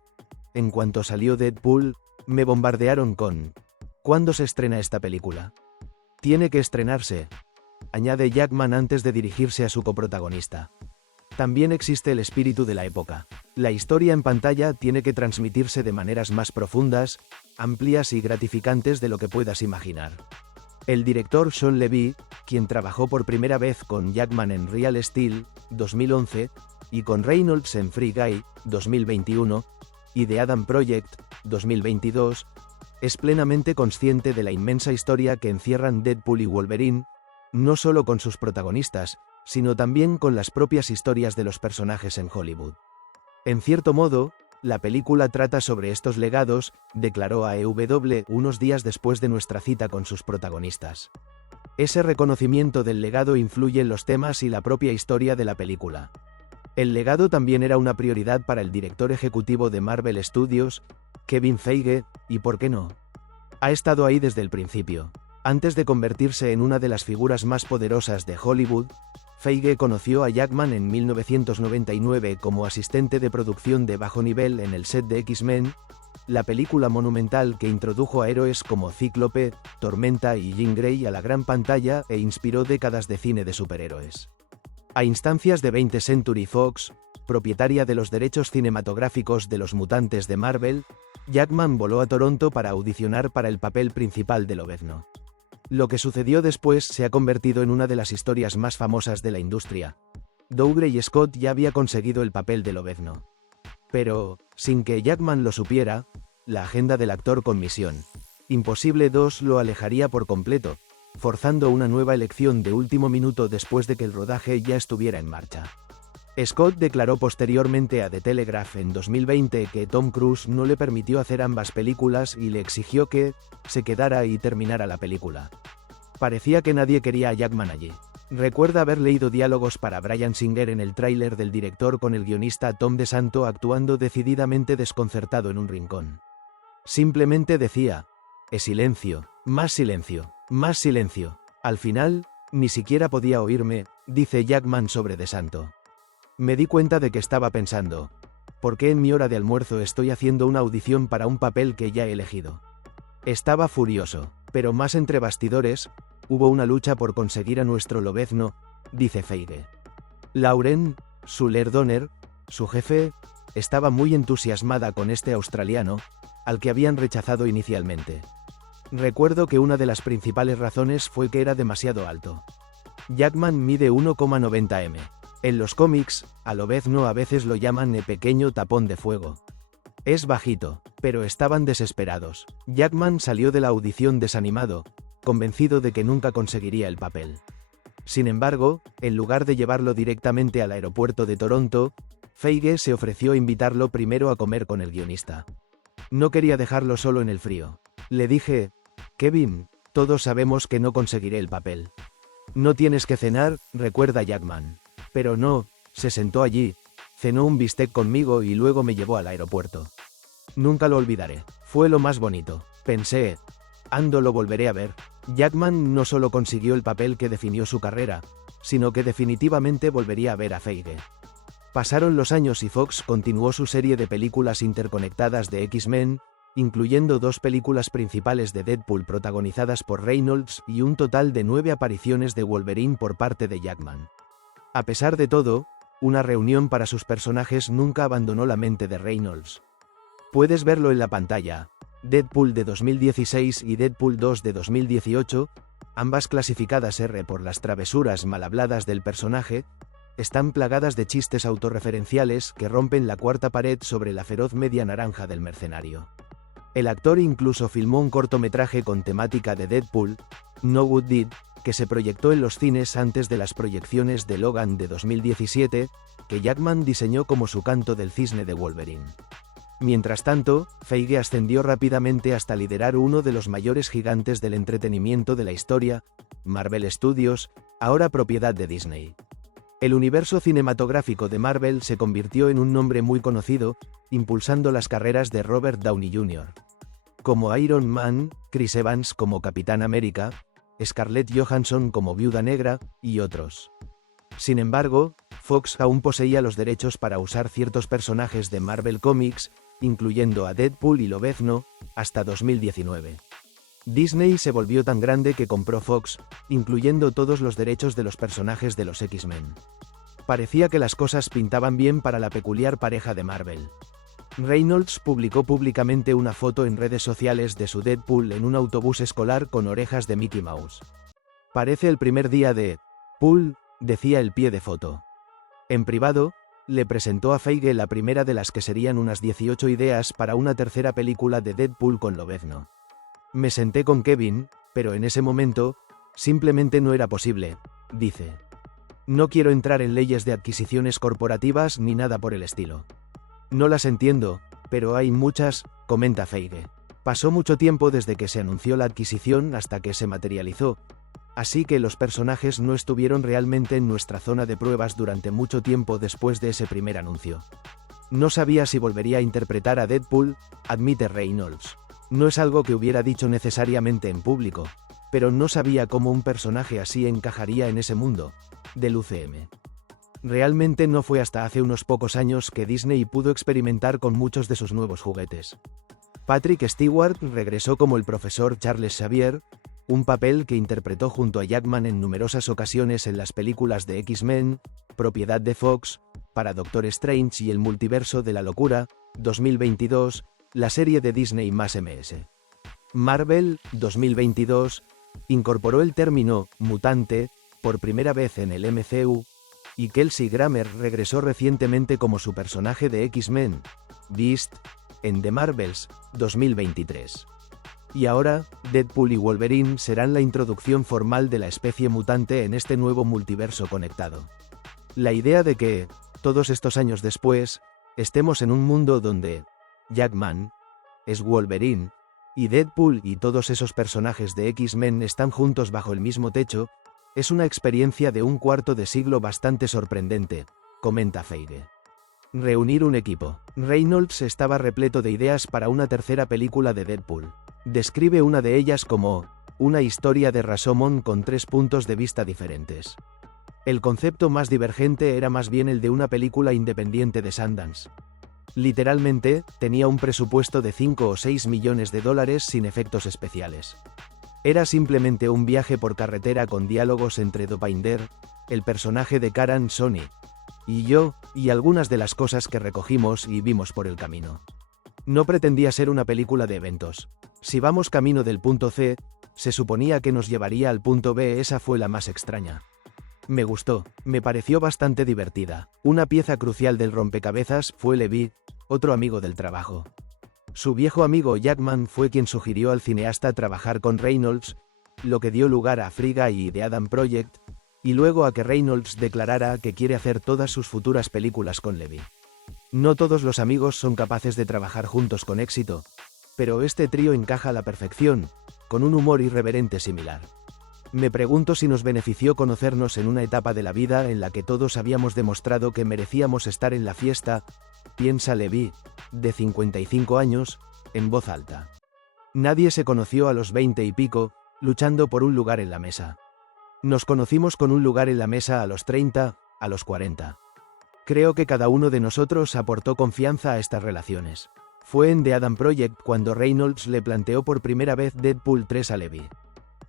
En cuanto salió Deadpool, me bombardearon con ¿cuándo se estrena esta película? Tiene que estrenarse, añade Jackman antes de dirigirse a su coprotagonista. También existe el espíritu de la época. La historia en pantalla tiene que transmitirse de maneras más profundas, amplias y gratificantes de lo que puedas imaginar. El director Sean Levy, quien trabajó por primera vez con Jackman en Real Steel, 2011, y con Reynolds en Free Guy, 2021, y The Adam Project, 2022, es plenamente consciente de la inmensa historia que encierran Deadpool y Wolverine, no solo con sus protagonistas, sino también con las propias historias de los personajes en Hollywood. En cierto modo, la película trata sobre estos legados, declaró a EW unos días después de nuestra cita con sus protagonistas. Ese reconocimiento del legado influye en los temas y la propia historia de la película. El legado también era una prioridad para el director ejecutivo de Marvel Studios, Kevin Feige, y ¿por qué no? Ha estado ahí desde el principio. Antes de convertirse en una de las figuras más poderosas de Hollywood, Feige conoció a Jackman en 1999 como asistente de producción de bajo nivel en el set de X-Men, la película monumental que introdujo a héroes como Cíclope, Tormenta y Jean Grey a la gran pantalla e inspiró décadas de cine de superhéroes. A instancias de 20th Century Fox, propietaria de los derechos cinematográficos de los mutantes de Marvel, Jackman voló a Toronto para audicionar para el papel principal de Lobezno. Lo que sucedió después se ha convertido en una de las historias más famosas de la industria. Dougray Scott ya había conseguido el papel de Lobezno. Pero, sin que Jackman lo supiera, la agenda del actor con Misión Imposible 2 lo alejaría por completo, forzando una nueva elección de último minuto después de que el rodaje ya estuviera en marcha. Scott declaró posteriormente a The Telegraph en 2020 que Tom Cruise no le permitió hacer ambas películas y le exigió que se quedara y terminara la película. Parecía que nadie quería a Jackman allí. Recuerda haber leído diálogos para Bryan Singer en el tráiler del director con el guionista Tom DeSanto actuando decididamente desconcertado en un rincón. Simplemente decía, silencio, más silencio, más silencio. Al final, ni siquiera podía oírme, dice Jackman sobre DeSanto. Me di cuenta de que estaba pensando, ¿por qué en mi hora de almuerzo estoy haciendo una audición para un papel que ya he elegido? Estaba furioso, pero más entre bastidores, hubo una lucha por conseguir a nuestro Lobezno, dice Feige. Lauren, Suler Donner, su jefe, estaba muy entusiasmada con este australiano, al que habían rechazado inicialmente. Recuerdo que una de las principales razones fue que era demasiado alto. Jackman mide 1,90 m. En los cómics, a Lobezno a veces lo llaman el pequeño tapón de fuego. Es bajito, pero estaban desesperados. Jackman salió de la audición desanimado, convencido de que nunca conseguiría el papel. Sin embargo, en lugar de llevarlo directamente al aeropuerto de Toronto, Feige se ofreció a invitarlo primero a comer con el guionista. No quería dejarlo solo en el frío. Le dije, Kevin, todos sabemos que no conseguiré el papel. No tienes que cenar, recuerda Jackman. Pero no, se sentó allí, cenó un bistec conmigo y luego me llevó al aeropuerto. Nunca lo olvidaré, fue lo más bonito. Pensé, ando lo volveré a ver. Jackman no solo consiguió el papel que definió su carrera, sino que definitivamente volvería a ver a Feige. Pasaron los años y Fox continuó su serie de películas interconectadas de X-Men, incluyendo 2 películas principales de Deadpool protagonizadas por Reynolds y un total de 9 apariciones de Wolverine por parte de Jackman. A pesar de todo, una reunión para sus personajes nunca abandonó la mente de Reynolds. Puedes verlo en la pantalla. Deadpool de 2016 y Deadpool 2 de 2018, ambas clasificadas R por las travesuras mal habladas del personaje, están plagadas de chistes autorreferenciales que rompen la cuarta pared sobre la feroz media naranja del mercenario. El actor incluso filmó un cortometraje con temática de Deadpool, No Good Deed, que se proyectó en los cines antes de las proyecciones de Logan de 2017, que Jackman diseñó como su canto del cisne de Wolverine. Mientras tanto, Feige ascendió rápidamente hasta liderar uno de los mayores gigantes del entretenimiento de la historia, Marvel Studios, ahora propiedad de Disney. El universo cinematográfico de Marvel se convirtió en un nombre muy conocido, impulsando las carreras de Robert Downey Jr. como Iron Man, Chris Evans como Capitán América, Scarlett Johansson como Viuda Negra, y otros. Sin embargo, Fox aún poseía los derechos para usar ciertos personajes de Marvel Comics, incluyendo a Deadpool y Lobezno, hasta 2019. Disney se volvió tan grande que compró Fox, incluyendo todos los derechos de los personajes de los X-Men. Parecía que las cosas pintaban bien para la peculiar pareja de Marvel. Reynolds publicó públicamente una foto en redes sociales de su Deadpool en un autobús escolar con orejas de Mickey Mouse. Parece el primer día de Pool, decía el pie de foto. En privado, le presentó a Feige la primera de las que serían unas 18 ideas para una tercera película de Deadpool con Lobezno. Me senté con Kevin, pero en ese momento, simplemente no era posible, dice. No quiero entrar en leyes de adquisiciones corporativas ni nada por el estilo. No las entiendo, pero hay muchas, comenta Feige. Pasó mucho tiempo desde que se anunció la adquisición hasta que se materializó, así que los personajes no estuvieron realmente en nuestra zona de pruebas durante mucho tiempo después de ese primer anuncio. No sabía si volvería a interpretar a Deadpool, admite Reynolds. No es algo que hubiera dicho necesariamente en público, pero no sabía cómo un personaje así encajaría en ese mundo del UCM. Realmente no fue hasta hace unos pocos años que Disney pudo experimentar con muchos de sus nuevos juguetes. Patrick Stewart regresó como el profesor Charles Xavier, un papel que interpretó junto a Jackman en numerosas ocasiones en las películas de X-Men, propiedad de Fox, para Doctor Strange y el Multiverso de la Locura, 2022, la serie de Disney más MS. Marvel, 2022, incorporó el término «mutante» por primera vez en el MCU, y Kelsey Grammer regresó recientemente como su personaje de X-Men, Beast, en The Marvels, 2023. Y ahora, Deadpool y Wolverine serán la introducción formal de la especie mutante en este nuevo multiverso conectado. La idea de que, todos estos años después, estemos en un mundo donde Jackman es Wolverine, y Deadpool y todos esos personajes de X-Men están juntos bajo el mismo techo, es una experiencia de un cuarto de siglo bastante sorprendente, comenta Feige. Reunir un equipo. Reynolds estaba repleto de ideas para una tercera película de Deadpool. Describe una de ellas como una historia de Rashomon con 3 puntos de vista diferentes. El concepto más divergente era más bien el de una película independiente de Sundance. Literalmente, tenía un presupuesto de 5 o 6 millones de dólares sin efectos especiales. Era simplemente un viaje por carretera con diálogos entre Dopinder, el personaje de Karan Soni, y yo, y algunas de las cosas que recogimos y vimos por el camino. No pretendía ser una película de eventos. Si vamos camino del punto C, se suponía que nos llevaría al punto B. Esa fue la más extraña. Me gustó, me pareció bastante divertida. Una pieza crucial del rompecabezas fue Levi, otro amigo del trabajo. Su viejo amigo Jackman fue quien sugirió al cineasta trabajar con Reynolds, lo que dio lugar a Free Guy y The Adam Project, y luego a que Reynolds declarara que quiere hacer todas sus futuras películas con Levi. No todos los amigos son capaces de trabajar juntos con éxito, pero este trío encaja a la perfección, con un humor irreverente similar. Me pregunto si nos benefició conocernos en una etapa de la vida en la que todos habíamos demostrado que merecíamos estar en la fiesta, piensa Levi, de 55 años, en voz alta. Nadie se conoció a los 20 y pico, luchando por un lugar en la mesa. Nos conocimos con un lugar en la mesa a los 30, a los 40. Creo que cada uno de nosotros aportó confianza a estas relaciones. Fue en The Adam Project cuando Reynolds le planteó por primera vez Deadpool 3 a Levi.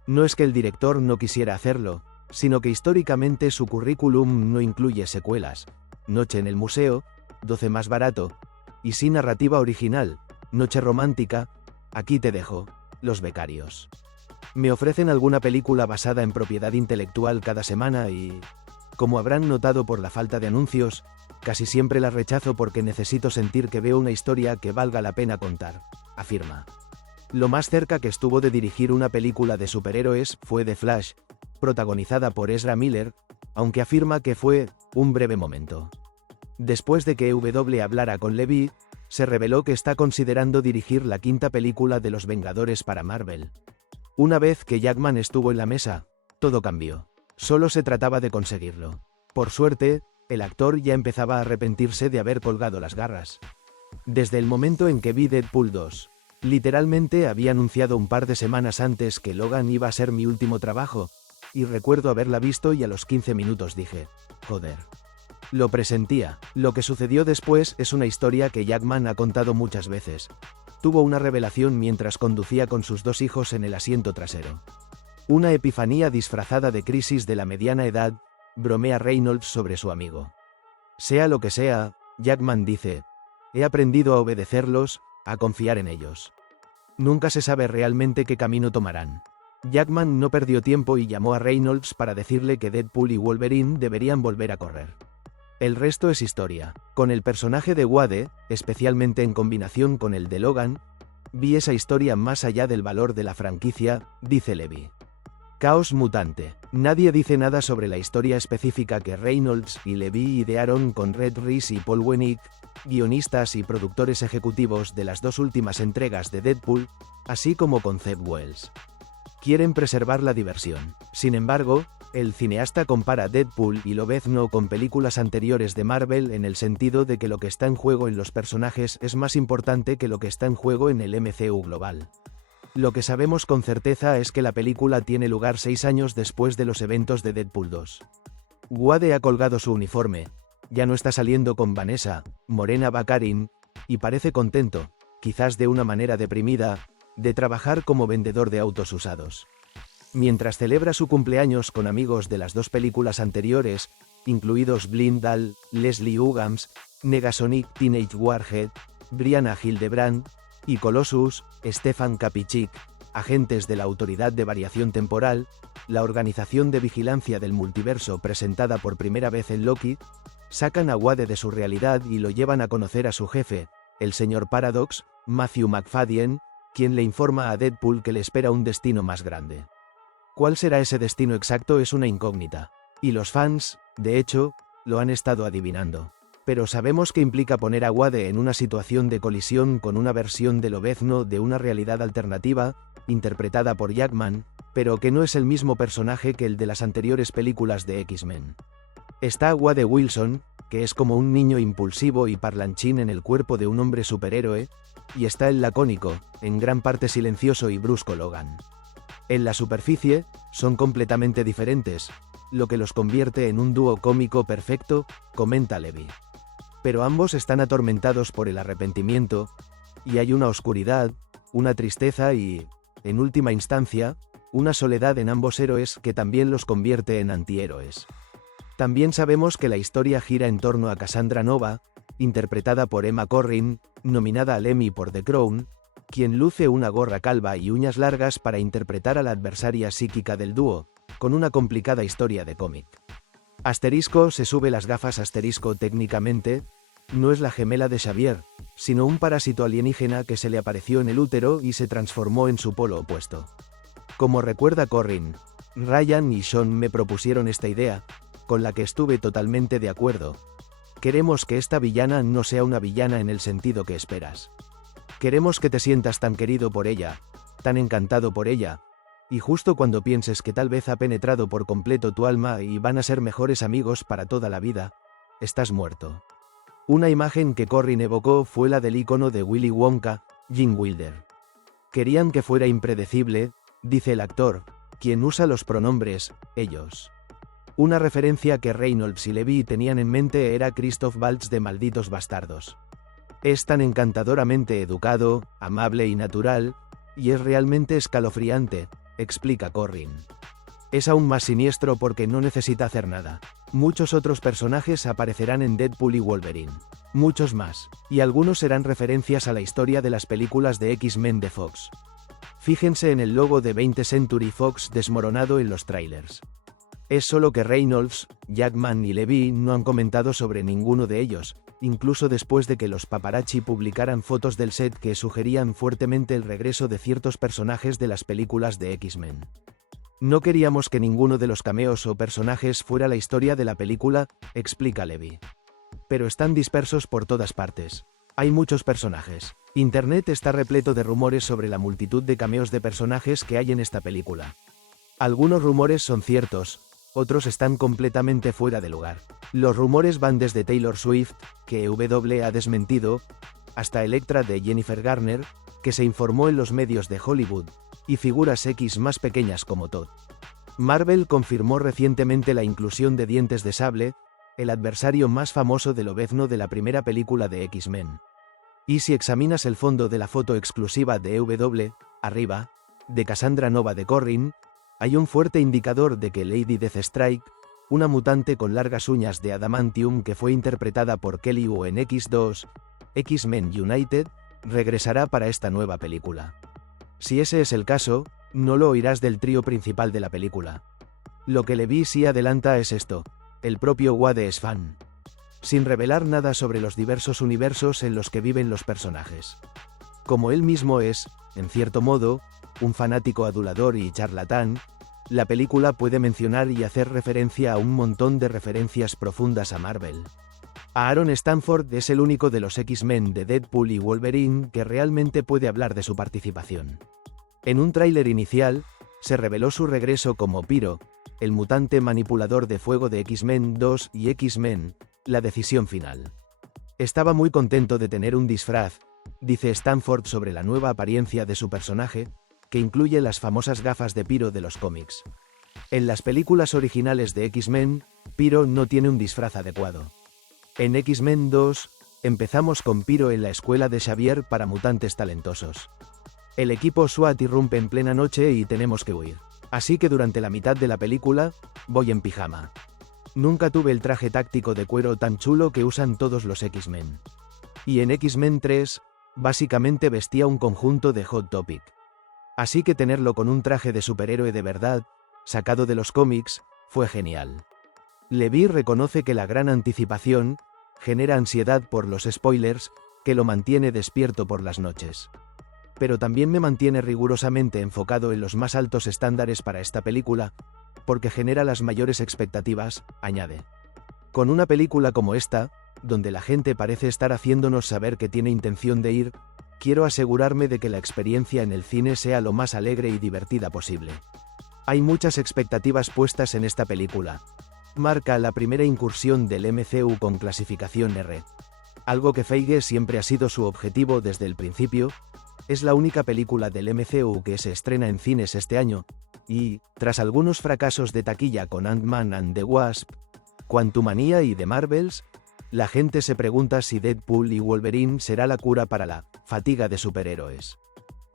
No es que el director no quisiera hacerlo, sino que históricamente su currículum no incluye secuelas, Noche en el museo, 12 más barato, y sin narrativa original, Noche romántica, Aquí te dejo, Los becarios. Me ofrecen alguna película basada en propiedad intelectual cada semana y, como habrán notado por la falta de anuncios, casi siempre la rechazo porque necesito sentir que veo una historia que valga la pena contar, afirma. Lo más cerca que estuvo de dirigir una película de superhéroes fue The Flash, protagonizada por Ezra Miller, aunque afirma que fue un breve momento. Después de que EW hablara con Levi, se reveló que está considerando dirigir la quinta película de Los Vengadores para Marvel. Una vez que Jackman estuvo en la mesa, todo cambió. Solo se trataba de conseguirlo. Por suerte, el actor ya empezaba a arrepentirse de haber colgado las garras. Desde el momento en que vi Deadpool 2, literalmente había anunciado un par de semanas antes que Logan iba a ser mi último trabajo, y recuerdo haberla visto y a los 15 minutos dije, joder. Lo presentía. Lo que sucedió después es una historia que Jackman ha contado muchas veces. Tuvo una revelación mientras conducía con sus 2 hijos en el asiento trasero. Una epifanía disfrazada de crisis de la mediana edad, bromea Reynolds sobre su amigo. Sea lo que sea, Jackman dice, he aprendido a obedecerlos, a confiar en ellos. Nunca se sabe realmente qué camino tomarán. Jackman no perdió tiempo y llamó a Reynolds para decirle que Deadpool y Wolverine deberían volver a correr. El resto es historia. Con el personaje de Wade, especialmente en combinación con el de Logan, vi esa historia más allá del valor de la franquicia, dice Levy. Caos mutante. Nadie dice nada sobre la historia específica que Reynolds y Levy idearon con Red Reese y Paul Wernick, guionistas y productores ejecutivos de las 2 últimas entregas de Deadpool, así como con Zeb Wells. Quieren preservar la diversión. Sin embargo, el cineasta compara Deadpool y Lobezno con películas anteriores de Marvel en el sentido de que lo que está en juego en los personajes es más importante que lo que está en juego en el MCU global. Lo que sabemos con certeza es que la película tiene lugar 6 años después de los eventos de Deadpool 2. Wade ha colgado su uniforme, ya no está saliendo con Vanessa, Morena Baccarin, y parece contento, quizás de una manera deprimida, de trabajar como vendedor de autos usados. Mientras celebra su cumpleaños con amigos de las 2 películas anteriores, incluidos Blindal, Leslie Uggams, Negasonic Teenage Warhead, Brianna Hildebrand, y Colossus, Stefan Kapicic, agentes de la Autoridad de Variación Temporal, la organización de vigilancia del multiverso presentada por primera vez en Loki, sacan a Wade de su realidad y lo llevan a conocer a su jefe, el señor Paradox, Matthew McFadden, quien le informa a Deadpool que le espera un destino más grande. ¿Cuál será ese destino exacto? Es una incógnita. Y los fans, de hecho, lo han estado adivinando. Pero sabemos que implica poner a Wade en una situación de colisión con una versión de Lobezno de una realidad alternativa, interpretada por Jackman, pero que no es el mismo personaje que el de las anteriores películas de X-Men. Está Wade Wilson, que es como un niño impulsivo y parlanchín en el cuerpo de un hombre superhéroe, y está el lacónico, en gran parte silencioso y brusco Logan. En la superficie, son completamente diferentes, lo que los convierte en un dúo cómico perfecto, comenta Levy. Pero ambos están atormentados por el arrepentimiento, y hay una oscuridad, una tristeza y, en última instancia, una soledad en ambos héroes que también los convierte en antihéroes. También sabemos que la historia gira en torno a Cassandra Nova, interpretada por Emma Corrin, nominada al Emmy por The Crown, quien luce una gorra calva y uñas largas para interpretar a la adversaria psíquica del dúo, con una complicada historia de cómic. Asterisco se sube las gafas. Asterisco técnicamente, no es la gemela de Xavier, sino un parásito alienígena que se le apareció en el útero y se transformó en su polo opuesto. Como recuerda Corrin, Ryan y Sean me propusieron esta idea, con la que estuve totalmente de acuerdo. Queremos que esta villana no sea una villana en el sentido que esperas. Queremos que te sientas tan querido por ella, tan encantado por ella, y justo cuando pienses que tal vez ha penetrado por completo tu alma y van a ser mejores amigos para toda la vida, estás muerto. Una imagen que Corrin evocó fue la del ícono de Willy Wonka, Gene Wilder. Querían que fuera impredecible, dice el actor, quien usa los pronombres, ellos. Una referencia que Reynolds y Levy tenían en mente era Christoph Waltz de Malditos Bastardos. Es tan encantadoramente educado, amable y natural, y es realmente escalofriante, explica Corrin. Es aún más siniestro porque no necesita hacer nada. Muchos otros personajes aparecerán en Deadpool y Wolverine. Muchos más, y algunos serán referencias a la historia de las películas de X-Men de Fox. Fíjense en el logo de 20th Century Fox desmoronado en los trailers. Es solo que Reynolds, Jackman y Levy no han comentado sobre ninguno de ellos, incluso después de que los paparazzi publicaran fotos del set que sugerían fuertemente el regreso de ciertos personajes de las películas de X-Men. No queríamos que ninguno de los cameos o personajes fuera la historia de la película, explica Levy. Pero están dispersos por todas partes. Hay muchos personajes. Internet está repleto de rumores sobre la multitud de cameos de personajes que hay en esta película. Algunos rumores son ciertos, otros están completamente fuera de lugar. Los rumores van desde Taylor Swift, que EW ha desmentido, hasta Elektra de Jennifer Garner, que se informó en los medios de Hollywood, y figuras X más pequeñas como Todd. Marvel confirmó recientemente la inclusión de Dientes de Sable, el adversario más famoso del Lobezno de la primera película de X-Men. Y si examinas el fondo de la foto exclusiva de EW, arriba, de Cassandra Nova de Corrin, hay un fuerte indicador de que Lady Deathstrike, una mutante con largas uñas de adamantium que fue interpretada por Kelly Hu en X2, X-Men United, regresará para esta nueva película. Si ese es el caso, no lo oirás del trío principal de la película. Lo que Levi sí adelanta es esto: el propio Wade es fan. Sin revelar nada sobre los diversos universos en los que viven los personajes. Como él mismo es, en cierto modo, un fanático adulador y charlatán, la película puede mencionar y hacer referencia a un montón de referencias profundas a Marvel. Aaron Stanford es el único de los X-Men de Deadpool y Wolverine que realmente puede hablar de su participación. En un tráiler inicial, se reveló su regreso como Pyro, el mutante manipulador de fuego de X-Men 2 y X-Men, la decisión final. Estaba muy contento de tener un disfraz, dice Stanford sobre la nueva apariencia de su personaje, que incluye las famosas gafas de Pyro de los cómics. En las películas originales de X-Men, Pyro no tiene un disfraz adecuado. En X-Men 2, empezamos con Pyro en la escuela de Xavier para mutantes talentosos. El equipo SWAT irrumpe en plena noche y tenemos que huir. Así que durante la mitad de la película, voy en pijama. Nunca tuve el traje táctico de cuero tan chulo que usan todos los X-Men. Y en X-Men 3, básicamente vestía un conjunto de Hot Topic. Así que tenerlo con un traje de superhéroe de verdad, sacado de los cómics, fue genial. Levi reconoce que la gran anticipación genera ansiedad por los spoilers, que lo mantiene despierto por las noches. Pero también me mantiene rigurosamente enfocado en los más altos estándares para esta película, porque genera las mayores expectativas, añade. Con una película como esta, donde la gente parece estar haciéndonos saber que tiene intención de ir, quiero asegurarme de que la experiencia en el cine sea lo más alegre y divertida posible. Hay muchas expectativas puestas en esta película. Marca la primera incursión del MCU con clasificación R. Algo que Feige siempre ha sido su objetivo desde el principio. Es la única película del MCU que se estrena en cines este año, y, tras algunos fracasos de taquilla con Ant-Man and the Wasp, Quantumania y The Marvels, la gente se pregunta si Deadpool y Wolverine será la cura para la fatiga de superhéroes.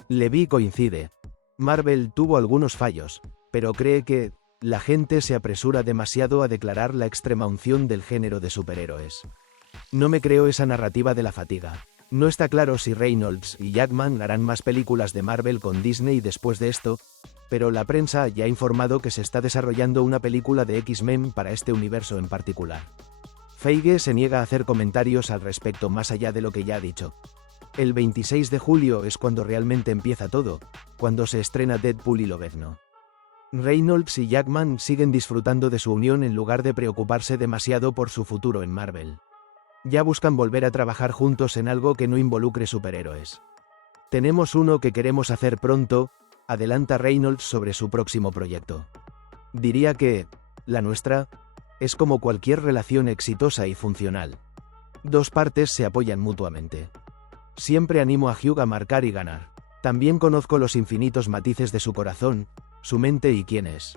Levi coincide. Marvel tuvo algunos fallos, pero cree que la gente se apresura demasiado a declarar la extrema unción del género de superhéroes. No me creo esa narrativa de la fatiga. No está claro si Reynolds y Jackman harán más películas de Marvel con Disney después de esto, pero la prensa ya ha informado que se está desarrollando una película de X-Men para este universo en particular. Feige se niega a hacer comentarios al respecto más allá de lo que ya ha dicho. El 26 de julio es cuando realmente empieza todo, cuando se estrena Deadpool y Lobezno. Reynolds y Jackman siguen disfrutando de su unión en lugar de preocuparse demasiado por su futuro en Marvel. Ya buscan volver a trabajar juntos en algo que no involucre superhéroes. Tenemos uno que queremos hacer pronto, adelanta Reynolds sobre su próximo proyecto. Diría que, la nuestra, es como cualquier relación exitosa y funcional. Dos partes se apoyan mutuamente. Siempre animo a Hugh a marcar y ganar. También conozco los infinitos matices de su corazón, su mente y quién es.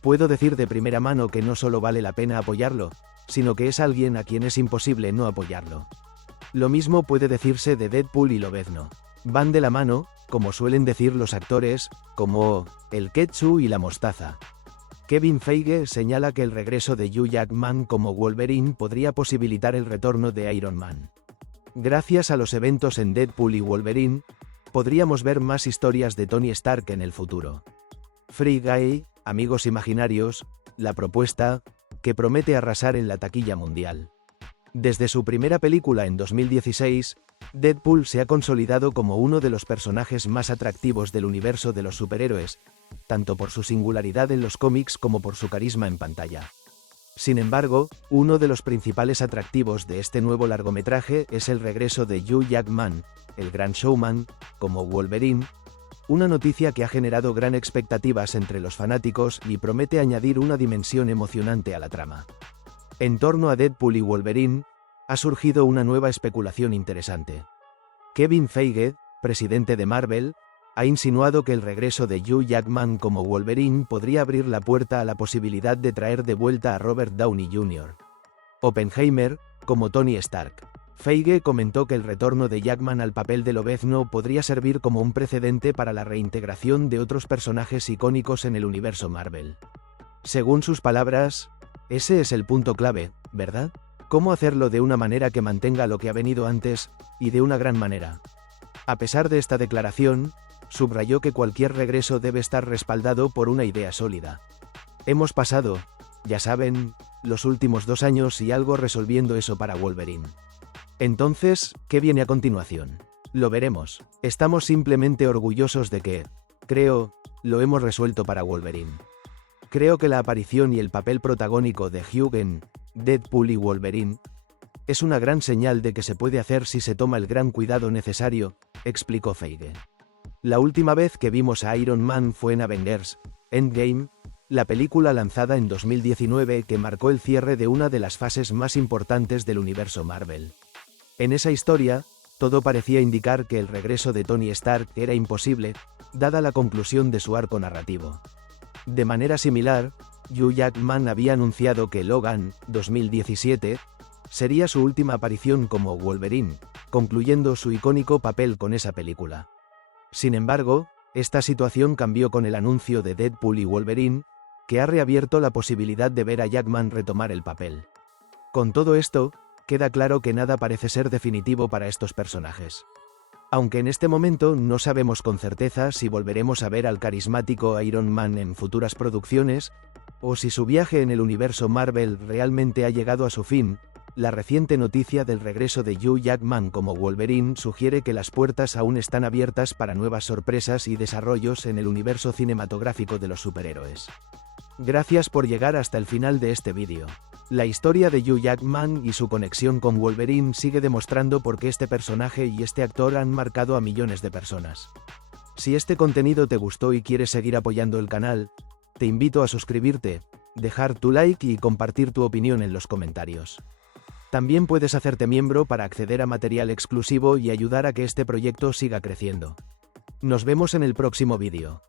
Puedo decir de primera mano que no solo vale la pena apoyarlo, sino que es alguien a quien es imposible no apoyarlo. Lo mismo puede decirse de Deadpool y Lobezno. Van de la mano, como suelen decir los actores, como el ketchup y la mostaza. Kevin Feige señala que el regreso de Hugh Jackman como Wolverine podría posibilitar el retorno de Iron Man. Gracias a los eventos en Deadpool y Wolverine, podríamos ver más historias de Tony Stark en el futuro. Free Guy, amigos imaginarios, la propuesta, que promete arrasar en la taquilla mundial. Desde su primera película en 2016, Deadpool se ha consolidado como uno de los personajes más atractivos del universo de los superhéroes, tanto por su singularidad en los cómics como por su carisma en pantalla. Sin embargo, uno de los principales atractivos de este nuevo largometraje es el regreso de Hugh Jackman, el gran showman, como Wolverine, una noticia que ha generado gran expectativas entre los fanáticos y promete añadir una dimensión emocionante a la trama. En torno a Deadpool y Wolverine, ha surgido una nueva especulación interesante. Kevin Feige, presidente de Marvel, ha insinuado que el regreso de Hugh Jackman como Wolverine podría abrir la puerta a la posibilidad de traer de vuelta a Robert Downey Jr. Oppenheimer, como Tony Stark. Feige comentó que el retorno de Jackman al papel de Lobezno podría servir como un precedente para la reintegración de otros personajes icónicos en el universo Marvel. Según sus palabras, ese es el punto clave, ¿verdad? ¿Cómo hacerlo de una manera que mantenga lo que ha venido antes, y de una gran manera? A pesar de esta declaración, subrayó que cualquier regreso debe estar respaldado por una idea sólida. Hemos pasado, ya saben, los últimos 2 años y algo resolviendo eso para Wolverine. Entonces, ¿qué viene a continuación? Lo veremos. Estamos simplemente orgullosos de que, creo, lo hemos resuelto para Wolverine. Creo que la aparición y el papel protagónico de Hugh en Deadpool y Wolverine es una gran señal de que se puede hacer si se toma el gran cuidado necesario, explicó Feige. La última vez que vimos a Iron Man fue en Avengers Endgame, la película lanzada en 2019 que marcó el cierre de una de las fases más importantes del universo Marvel. En esa historia, todo parecía indicar que el regreso de Tony Stark era imposible, dada la conclusión de su arco narrativo. De manera similar, Hugh Jackman había anunciado que Logan, 2017, sería su última aparición como Wolverine, concluyendo su icónico papel con esa película. Sin embargo, esta situación cambió con el anuncio de Deadpool y Wolverine, que ha reabierto la posibilidad de ver a Jackman retomar el papel. Con todo esto, queda claro que nada parece ser definitivo para estos personajes. Aunque en este momento no sabemos con certeza si volveremos a ver al carismático Iron Man en futuras producciones, o si su viaje en el universo Marvel realmente ha llegado a su fin, la reciente noticia del regreso de Hugh Jackman como Wolverine sugiere que las puertas aún están abiertas para nuevas sorpresas y desarrollos en el universo cinematográfico de los superhéroes. Gracias por llegar hasta el final de este vídeo. La historia de Hugh Jackman y su conexión con Wolverine sigue demostrando por qué este personaje y este actor han marcado a millones de personas. Si este contenido te gustó y quieres seguir apoyando el canal, te invito a suscribirte, dejar tu like y compartir tu opinión en los comentarios. También puedes hacerte miembro para acceder a material exclusivo y ayudar a que este proyecto siga creciendo. Nos vemos en el próximo vídeo.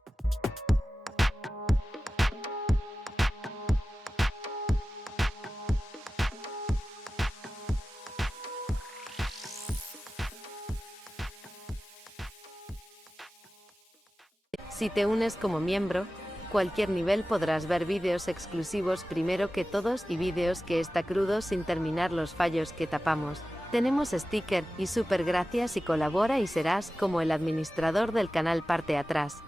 Si te unes como miembro, cualquier nivel podrás ver vídeos exclusivos primero que todos y vídeos que está crudo sin terminar los fallos que tapamos. Tenemos sticker y super gracias y colabora y serás como el administrador del canal parte atrás.